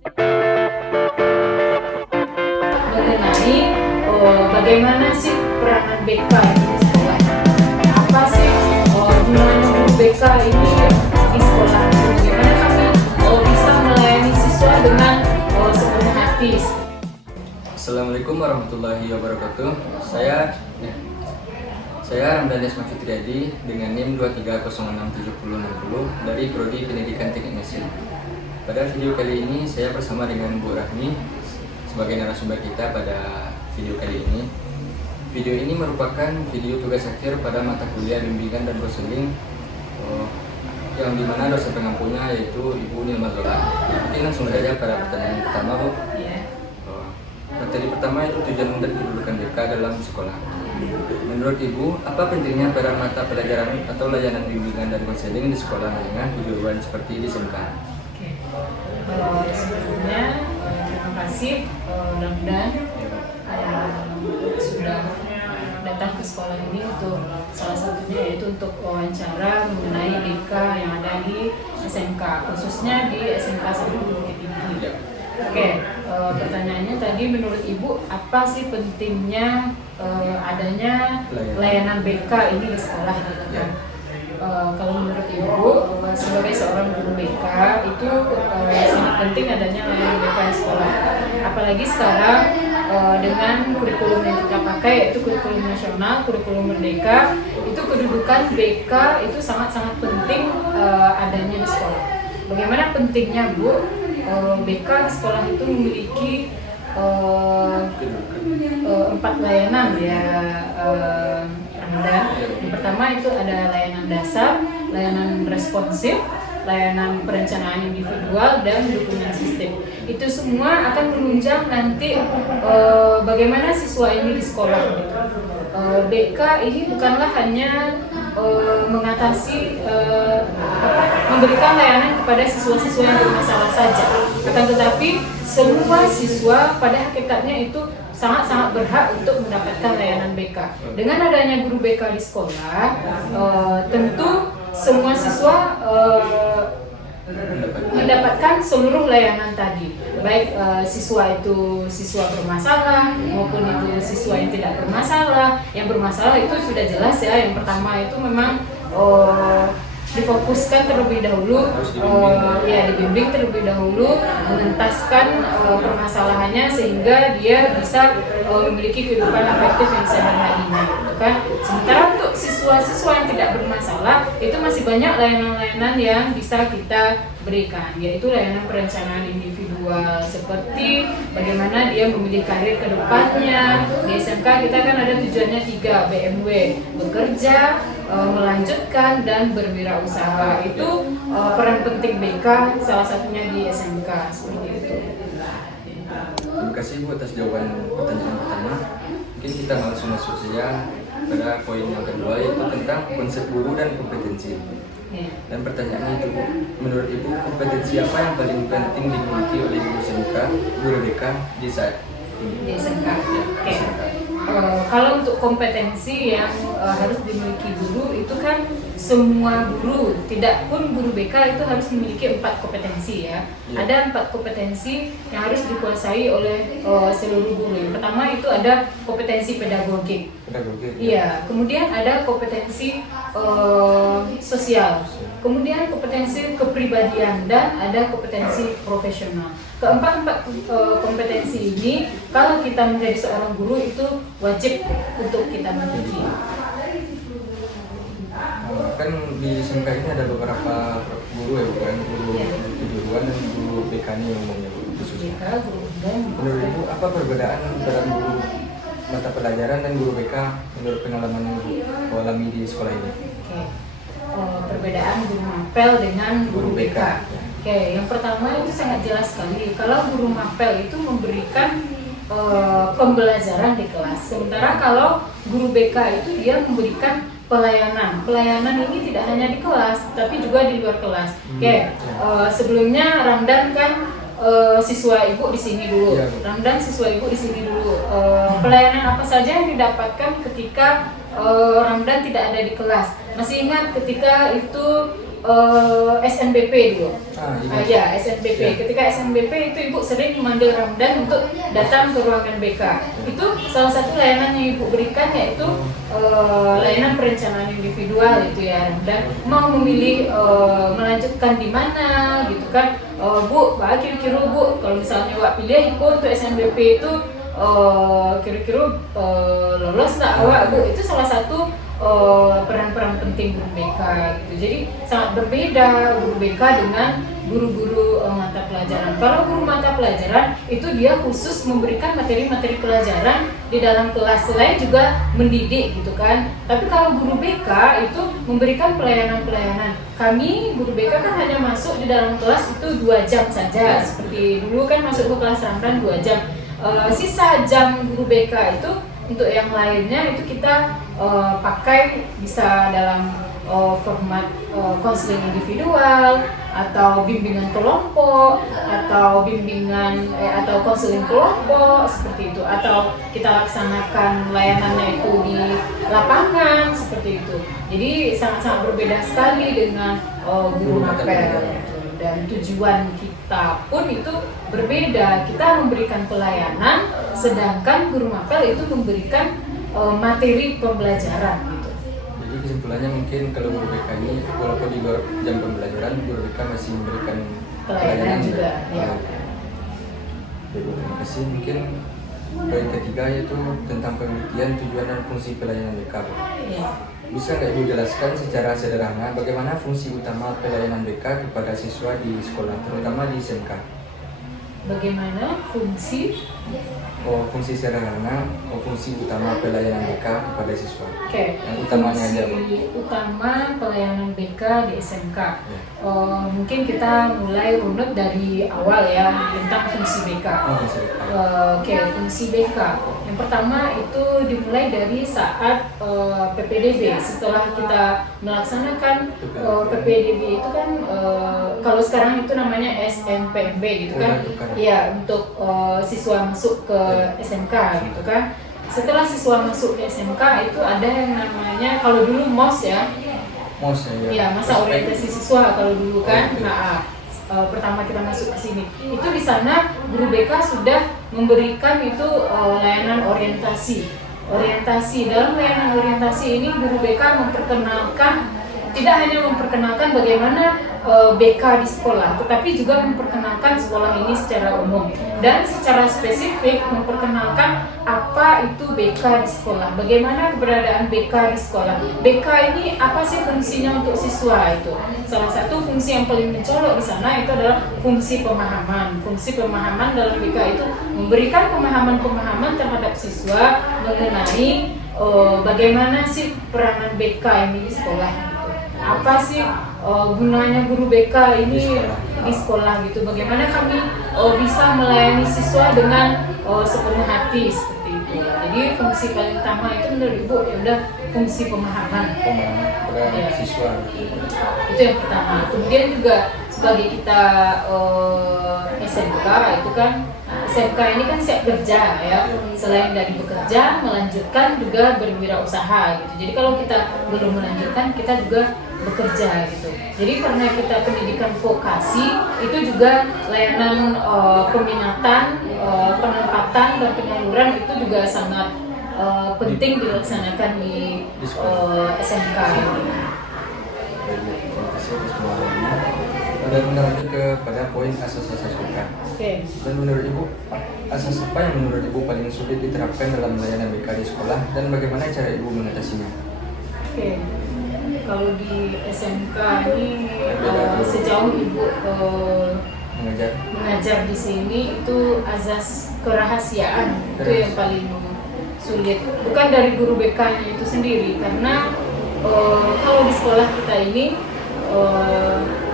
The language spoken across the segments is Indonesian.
Mengenai bagaimana sih peranan BK ini di sekolah? Apa sih gunanya guru BK ini di sekolah? Bagaimana kami bisa melayani siswa dengan sepenuh hati? Assalamualaikum warahmatullahi wabarakatuh. Saya Ramdan Desma Fitriadi dengan NIM 23067060 dari Prodi Pendidikan Teknik Mesin. Pada video kali ini saya bersama dengan Bu Rahmi sebagai narasumber kita pada video kali ini. Video ini merupakan video tugas akhir pada mata kuliah bimbingan dan konseling yang dimana dosen pengampunya yaitu Ibu Nilma Zola. Mungkin langsung saja pada pertanyaan pertama, Bu. Materi pertama itu tujuan dan kedudukan BK dalam sekolah. Menurut Ibu, apa pentingnya peran mata pelajaran atau layanan bimbingan dan konseling di sekolah menengah kejuruan seperti di SMK? Sebelumnya terima kasih Ramdan sudah datang ke sekolah ini untuk salah satunya yaitu untuk wawancara mengenai BK yang ada di SMK, khususnya di SMK 1 Bukit Tinggi. Oke, pertanyaannya tadi menurut Ibu apa sih pentingnya adanya layanan BK ini di sekolah gitu kan? Kalau menurut Ibu sebagai seorang guru BK itu sangat penting adanya layanan BK di sekolah. Apalagi sekarang dengan kurikulum yang kita pakai yaitu kurikulum nasional, kurikulum merdeka, itu kedudukan BK itu sangat-sangat penting adanya di sekolah. Bagaimana pentingnya, Bu? BK di sekolah itu memiliki 4 layanan ya, Ramdan. Yang pertama itu ada layanan dasar, layanan responsif, layanan perencanaan individual, dan dukungan sistem. Itu semua akan menunjang nanti bagaimana siswa ini di sekolah. BK ini bukanlah hanya mengatasi memberikan layanan kepada siswa-siswa yang bermasalah saja, akan tetapi semua siswa pada hakikatnya itu sangat-sangat berhak untuk mendapatkan layanan BK. Dengan adanya guru BK di sekolah, tentu semua siswa mendapatkan seluruh layanan tadi, baik siswa itu siswa bermasalah maupun itu siswa yang tidak bermasalah. Yang bermasalah itu sudah jelas ya, yang pertama itu memang difokuskan terlebih dahulu, dibimbing terlebih dahulu, mengentaskan permasalahannya sehingga dia bisa memiliki kehidupan afektif yang sehari-harinya, gitu kan. Sementara untuk siswa-siswa yang tidak bermasalah itu masih banyak layanan-layanan yang bisa kita berikan, yaitu layanan perencanaan individual seperti bagaimana dia memilih karir ke depannya. Di SMK kita kan ada tujuannya 3, BMW, bekerja, melanjutkan, dan berwirausaha. Itu peran penting BK salah satunya di SMK seperti itu. Terima kasih Bu atas jawaban pertanyaan pertama. Mungkin kita langsung masuk saja pada poin yang kedua, yaitu tentang konsep guru dan kompetensi. Dan pertanyaannya itu, Bu, menurut Ibu kompetensi apa yang paling penting dimiliki oleh guru SMK, guru BK di saat ini? Di SMK. Oke. Kalau untuk kompetensi yang harus dimiliki guru itu kan semua guru, tidak pun guru BK itu harus memiliki 4 kompetensi ya. Ada 4 kompetensi yang harus dikuasai oleh seluruh guru. Yang pertama itu ada kompetensi pedagogik. Iya. Kemudian ada kompetensi sosial. Kemudian kompetensi kepribadian, dan ada kompetensi profesional. Keempat kompetensi ini kalau kita menjadi seorang guru itu wajib untuk kita miliki. Kan di SMK ini ada beberapa guru ya, bukan guru kejuruan dan guru BK ini umumnya, Bu, khususnya. Menurut Ibu apa perbedaan antara guru mata pelajaran dan guru BK menurut pengalaman yang Ibu alami di sekolah ini? Perbedaan guru mapel dengan guru BK. Yang pertama itu sangat jelas sekali. Kalau guru mapel itu memberikan pembelajaran di kelas, sementara kalau guru BK itu dia memberikan pelayanan. Pelayanan ini tidak hanya di kelas, tapi juga di luar kelas. Sebelumnya Ramdan kan siswa Ibu di sini dulu. Ramdan siswa Ibu di sini dulu. Pelayanan apa saja yang didapatkan ketika Ramdan tidak ada di kelas? Masih ingat ketika itu SNBP dulu. Iya. Ya, SNBP. Ya. Ketika SNBP itu ibu sering memanggil Ramdan untuk datang ke ruangan BK. Itu salah satu layanan yang ibu berikan yaitu layanan perencanaan individual itu ya. Dan mau memilih melanjutkan di mana gitu kan. Bu, kira-kira Bu, kalau misalnya awak pilih ikut untuk SNBP itu kira-kira lolos nggak awak Bu? Itu salah satu peran-peran penting guru BK gitu. Jadi sangat berbeda guru BK dengan guru-guru mata pelajaran. Kalau guru mata pelajaran itu dia khusus memberikan materi-materi pelajaran di dalam kelas, selain juga mendidik gitu kan. Tapi kalau guru BK itu memberikan pelayanan-pelayanan. Kami guru BK kan hanya masuk di dalam kelas itu 2 jam saja. Seperti dulu kan masuk ke kelas Ramdan 2 jam. Sisa jam guru BK itu untuk yang lainnya itu kita pakai bisa dalam format konseling individual atau bimbingan kelompok atau bimbingan atau konseling kelompok seperti itu, atau kita laksanakan layanannya itu di lapangan seperti itu. Jadi sangat-sangat berbeda sekali dengan guru mapel. Dan tujuan kita pun itu berbeda. Kita memberikan pelayanan, sedangkan guru mapel itu memberikan materi pembelajaran gitu. Jadi kesimpulannya mungkin kalau guru BK ini walaupun di luar jam pembelajaran, guru BK masih memberikan Pelayanan juga. Ya. Terima kasih. Mungkin poin ketiga yaitu tentang penelitian tujuan dan fungsi pelayanan BK. Ya. Bisa nggak Ibu jelaskan secara sederhana bagaimana fungsi utama pelayanan BK kepada siswa di sekolah, terutama di SMK? Bagaimana fungsi Fungsi sederhana, fungsi utama pelayanan BK kepada siswa. Oke. Yang utamanya aja. Fungsi utama pelayanan BK di SMK. Ya. Mungkin kita mulai runut dari awal ya tentang fungsi BK. Fungsi BK. Oke, fungsi BK. Yang pertama itu dimulai dari saat PPDB. Setelah kita melaksanakan PPDB itu kan kalau sekarang itu namanya SNPMB gitu kan. Iya, untuk siswa masuk ke SMK gitu kan. Setelah siswa masuk ke SMK itu ada yang namanya, kalau dulu MOS ya. MOS ya. Iya, masa orientasi siswa kalau dulu kan. Pertama kita masuk ke sini. Itu di sana guru BK sudah memberikan itu layanan orientasi. Dalam layanan orientasi ini guru BK memperkenalkan, tidak hanya memperkenalkan bagaimana BK di sekolah, tetapi juga memperkenalkan sekolah ini secara umum dan secara spesifik memperkenalkan apa itu BK di sekolah, bagaimana keberadaan BK di sekolah. BK ini apa sih fungsinya untuk siswa itu? Salah satu fungsi yang paling mencolok di sana itu adalah fungsi pemahaman. Fungsi pemahaman dalam BK itu memberikan pemahaman-pemahaman terhadap siswa mengenai bagaimana sih peranan BK ini di sekolah. Apa sih gunanya guru BK ini di sekolah gitu? Bagaimana kami bisa melayani siswa dengan sepenuh hati seperti itu. Jadi fungsi paling utama itu menurut Ibu ya udah fungsi pemahaman Pemahaman siswa. Itu yang pertama. Kemudian juga sebagai kita SMK itu kan, SMK ini kan siap kerja ya. Selain dari bekerja, melanjutkan juga berwirausaha gitu. Jadi kalau kita belum melanjutkan, kita juga bekerja gitu. Jadi karena kita pendidikan vokasi, itu juga layanan peminatan, penempatan dan penyaluran itu juga sangat penting dilaksanakan di SMK. Terima kasih atas pemahamannya. Dan lanjut kepada poin asas-asas BK. Oke. Dan menurut Ibu, asas apa yang menurut Ibu paling sulit diterapkan dalam layanan BK di sekolah dan bagaimana cara Ibu mengatasinya? Oke. Kalau di SMK ini sejauh Ibu mengajar di sini itu azas kerahasiaan itu yang paling sulit. Bukan dari guru BK-nya itu sendiri, karena kalau di sekolah kita ini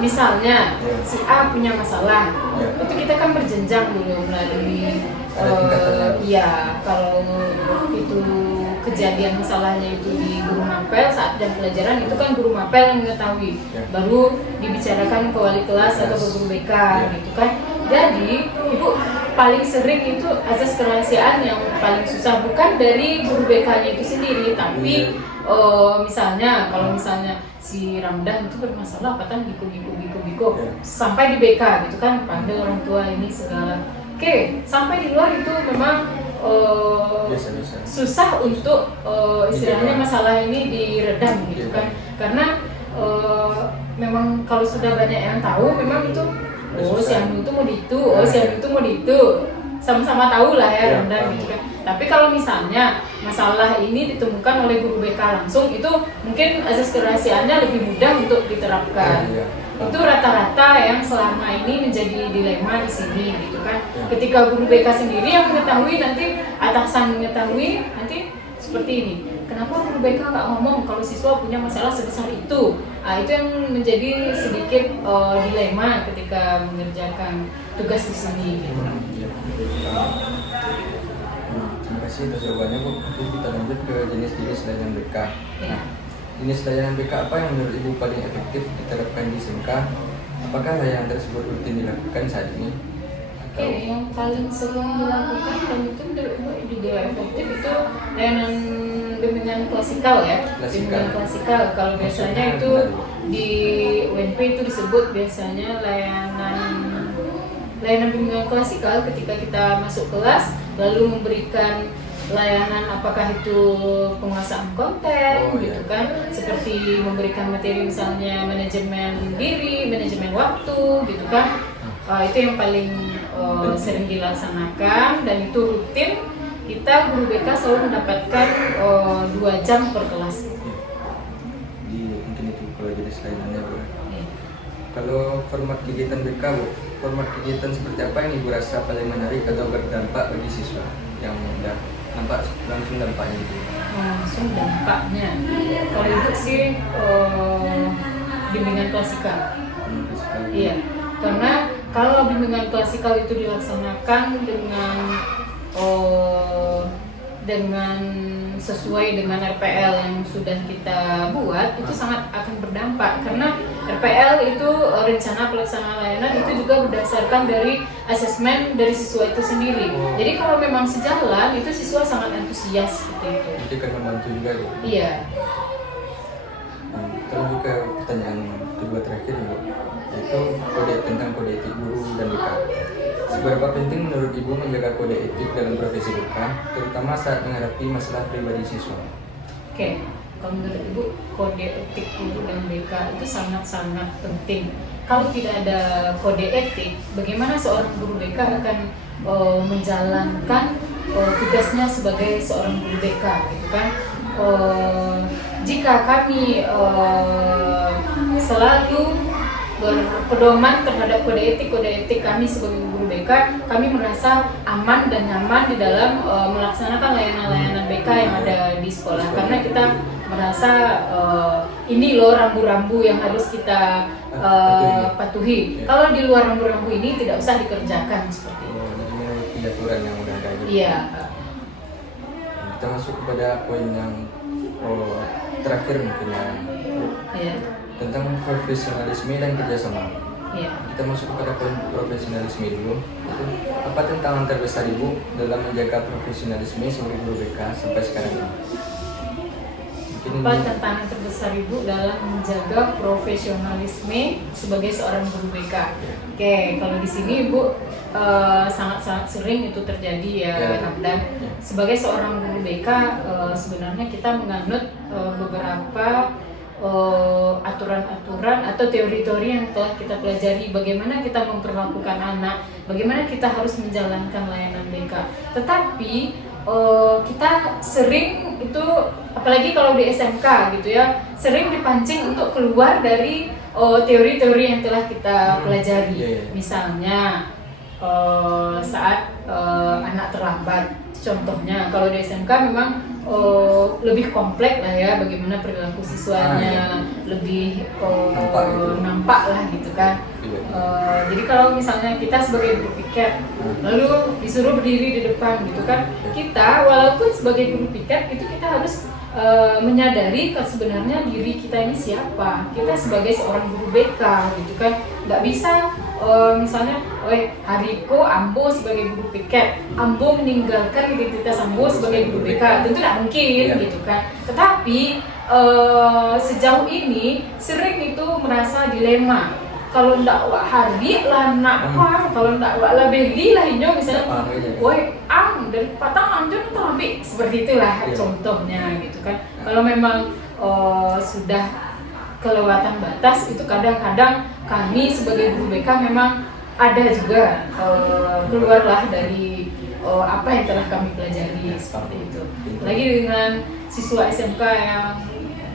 misalnya si A punya masalah, itu kita kan berjenjang dulu melalui kalau itu kejadian masalahnya itu di guru mapel saat jam pelajaran, itu kan guru mapel yang mengetahui, baru dibicarakan ke wali kelas atau ke guru BK gitu kan. Jadi Ibu paling sering itu azas kerahasiaan yang paling susah, bukan dari guru BK-nya itu sendiri, tapi misalnya kalau misalnya si Ramdan itu bermasalah katanya giku Iya. sampai di BK gitu kan, panggil orang tua ini segala. Oke, sampai di luar itu memang Biasa-biasa. susah untuk istilahnya masalah ini diredam gitu Iya. kan, karena memang kalau sudah banyak yang tahu memang itu si Anu itu mau di itu, si Anu itu mau di itu, sama-sama tahu lah ya Iya, Ramdan paham. gitu kan. Tapi kalau misalnya masalah ini ditemukan oleh guru BK langsung, itu mungkin asas kerahasiaannya lebih mudah untuk diterapkan. Iya. Itu rata-rata yang selama ini menjadi dilema di sini gitu kan. Ya. Ketika guru BK sendiri yang mengetahui, nanti atasan mengetahui, nanti seperti ini. Kenapa guru BK nggak ngomong kalau siswa punya masalah sebesar itu? Itu yang menjadi sedikit dilema ketika mengerjakan tugas di sini. Gitu. Iya. Terima kasih atas jawabannya Bu. Nanti kita lanjut ke jenis-jenis layanan BK. Ya. Jenis layanan BK apa yang menurut Ibu paling efektif diterapkan di SMK? Apakah layanan tersebut rutin dilakukan saat ini? Oke, yang paling sering dilakukan dan itu menurut Ibu juga efektif itu layanan bimbingan klasikal ya. Klasikal. Bimbingan klasikal. Kalau biasanya Maksudnya itu gimana? di UNP itu disebut biasanya layanan bimbingan klasikal ketika kita masuk kelas lalu memberikan layanan apakah itu penguasaan konten gitu kan, seperti memberikan materi misalnya manajemen diri, manajemen waktu gitu kan. Itu yang paling sering dilaksanakan dan itu rutin. Kita guru BK selalu mendapatkan 2 jam per kelas. Mungkin itu kalau jenis layanannya Bu. Ya. Kalau format kegiatan BK Bu, format kegiatan seperti apa yang Ibu rasa paling menarik atau berdampak bagi siswa yang udah nampak langsung dampaknya itu? Langsung dampaknya. Kalau Ibu sih bimbingan klasikal. Iya, karena kalau bimbingan klasikal itu dilaksanakan dengan sesuai dengan RPL yang sudah kita buat, itu sangat akan berdampak karena RPL itu rencana pelaksanaan layanan itu juga berdasarkan dari asesmen dari siswa itu sendiri. Jadi kalau memang sejalan itu siswa sangat antusias seperti itu. Jadi akan membantu juga Bu. Iya. Terus ke pertanyaan kedua terakhir Bu, yaitu tentang kode etik guru dan BK. Seberapa penting menurut Ibu menjaga kode etik dalam profesi BK, terutama saat menghadapi masalah pribadi siswa? Oke, kalau menurut Ibu kode etik guru dan BK itu sangat-sangat penting. Kalau tidak ada kode etik, bagaimana seorang guru BK akan menjalankan tugasnya sebagai seorang guru BK, gitu kan? Jika kami selalu berpedoman terhadap kode etik kami sebagai guru BK, kami merasa aman dan nyaman di dalam melaksanakan layanan-layanan BK yang ada di sekolah, karena kita merasa ini loh rambu-rambu yang harus kita patuhi. Kalau di luar rambu-rambu ini tidak usah dikerjakan seperti itu. Jadi menurut aturan yang udah ada gitu. Iya. Kita masuk kepada poin yang terakhir mungkin Iya. tentang profesionalisme dan kerjasama. Iya. Kita masuk kepada poin profesionalisme dulu. Itu apa tantangan terbesar Ibu dalam menjaga profesionalisme sebagai guru BK sampai sekarang ini? Mungkin Apa ini- tantangan terbesar Ibu dalam menjaga profesionalisme sebagai seorang guru BK? Oke, kalau di sini Ibu sangat-sangat sering itu terjadi ya, Ramdan. Sebagai seorang guru BK sebenarnya kita menganut beberapa aturan-aturan atau teori-teori yang telah kita pelajari, bagaimana kita memperlakukan anak, bagaimana kita harus menjalankan layanan BK. Tetapi kita sering itu, apalagi kalau di SMK gitu ya, sering dipancing untuk keluar dari teori-teori yang telah kita pelajari. Misalnya saat anak terlambat, contohnya kalau di SMK memang lebih kompleks lah ya, bagaimana perilaku siswanya lebih nampak lah gitu kan. Jadi kalau misalnya kita sebagai guru piket lalu disuruh berdiri di depan gitu kan, kita walaupun sebagai guru piket itu kita harus menyadari kalau sebenarnya diri kita ini siapa. Kita sebagai seorang guru BK gitu kan, nggak bisa misalnya, Hariko Ambo sebagai guru piket, Ambo meninggalkan identitas Ambo sebagai guru BK, tentu tidak mungkin gitu kan. Tetapi sejauh ini sering itu merasa dilema. Kalau ndak wak hari lah nak pang, kalau ndak wak lah begi lah hijau misalnya, woi dari patang anjur terlebih seperti itulah contohnya gitu kan. Kalau memang sudah kelewatan batas itu kadang-kadang kami sebagai guru BK memang ada juga keluarlah dari apa yang telah kami pelajari seperti itu. Lagi dengan siswa SMK yang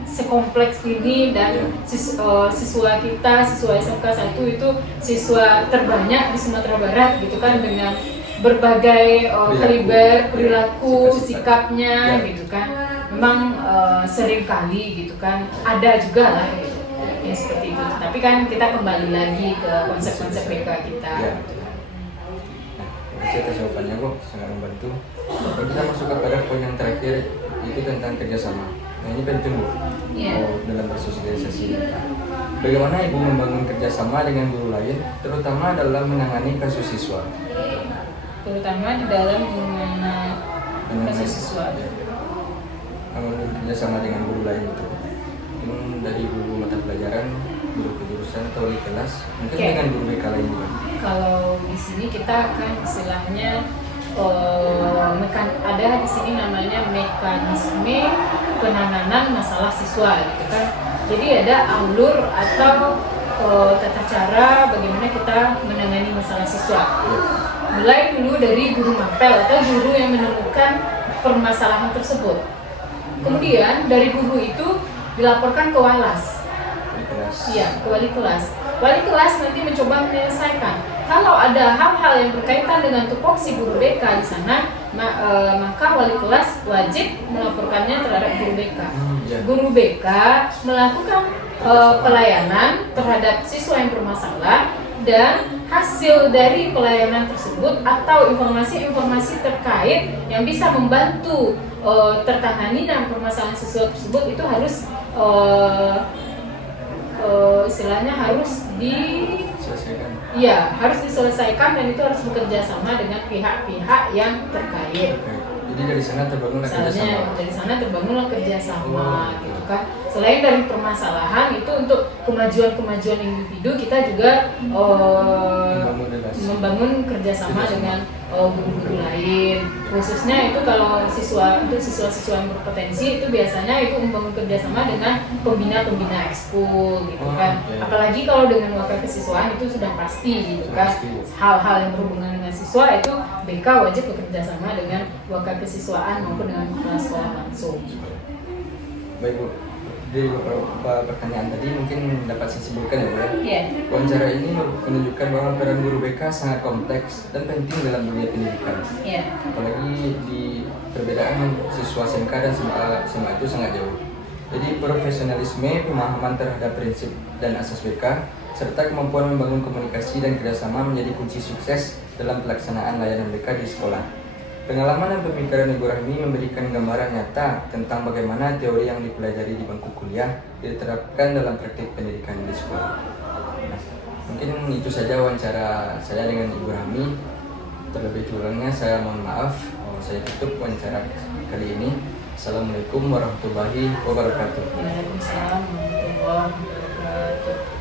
sekompleks ini dan siswa kita, siswa SMK 1 itu siswa terbanyak di Sumatera Barat gitu kan, dengan berbagai kaliber perilaku, sikapnya gitu kan. Memang sering kali gitu kan ada juga lah gitu, yang seperti itu. Tapi kan kita kembali lagi ke konsep-konsep BK kita. Saya atas jawabannya kok sangat membantu. Kita masuk kepada poin yang terakhir, itu tentang kerjasama. Nah ini penting Bu, dalam bersosialisasi. Bagaimana Ibu membangun kerjasama dengan guru lain, terutama dalam menangani kasus siswa? Terutama di dalam menangani kasus siswa. Membangun kerjasama dengan guru lain itu, mungkin dari guru mata pelajaran, guru kejurusan atau di kelas, mungkin dengan guru BK lain juga. Kalau di sini kita akan istilahnya ada di sini namanya mekanisme penanganan masalah siswa gitu kan. Jadi ada alur atau tata cara bagaimana kita menangani masalah siswa. Mulai dulu dari guru mapel atau guru yang menemukan permasalahan tersebut. Kemudian dari guru itu dilaporkan ke walas. Iya, ke wali kelas. Wali kelas nanti mencoba menyelesaikan. Kalau ada hal-hal yang berkaitan dengan tupoksi guru BK di sana, maka wali kelas wajib melaporkannya terhadap guru BK. Guru BK melakukan pelayanan terhadap siswa yang bermasalah, dan hasil dari pelayanan tersebut atau informasi-informasi terkait yang bisa membantu tertangani dan permasalahan siswa tersebut itu harus istilahnya harus harus diselesaikan, dan itu harus bekerja sama dengan pihak-pihak yang terkait. Jadi dari sana terbangunlah kerjasama. Dari sana terbangunlah kerjasama, gitu kan. Selain dari permasalahan itu, untuk kemajuan individu kita juga membangun kerjasama dengan guru-guru lain. Khususnya itu kalau untuk siswa-siswa yang berpotensi itu biasanya itu membangun kerjasama dengan pembina-pembina ekskul, gitu kan. Apalagi kalau dengan wakil kesiswaan itu sudah pasti, gitu kan. Hal-hal yang berhubungan dengan siswa itu BK wajib bekerja sama dengan wakil kesiswaan maupun dengan kepala sekolah langsung. Baik Bu, dari beberapa pertanyaan tadi mungkin dapat saya simpulkan ya Bu. Wawancara ini menunjukkan bahwa peran guru BK sangat kompleks dan penting dalam dunia pendidikan. Apalagi di perbedaan siswa SMK dan SMA itu sangat jauh. Jadi profesionalisme, pemahaman terhadap prinsip dan asas BK, serta kemampuan membangun komunikasi dan kerjasama menjadi kunci sukses dalam pelaksanaan layanan BK di sekolah. Pengalaman dan pemikiran Ibu Rahmi memberikan gambaran nyata tentang bagaimana teori yang dipelajari di bangku kuliah diterapkan dalam praktik pendidikan di sekolah. Nah, mungkin itu saja wawancara saya dengan Ibu Rahmi. Terlebih kurangnya saya mohon maaf. Saya tutup wawancara kali ini. Assalamualaikum warahmatullahi wabarakatuh. Waalaikumsalam warahmatullahi wabarakatuh.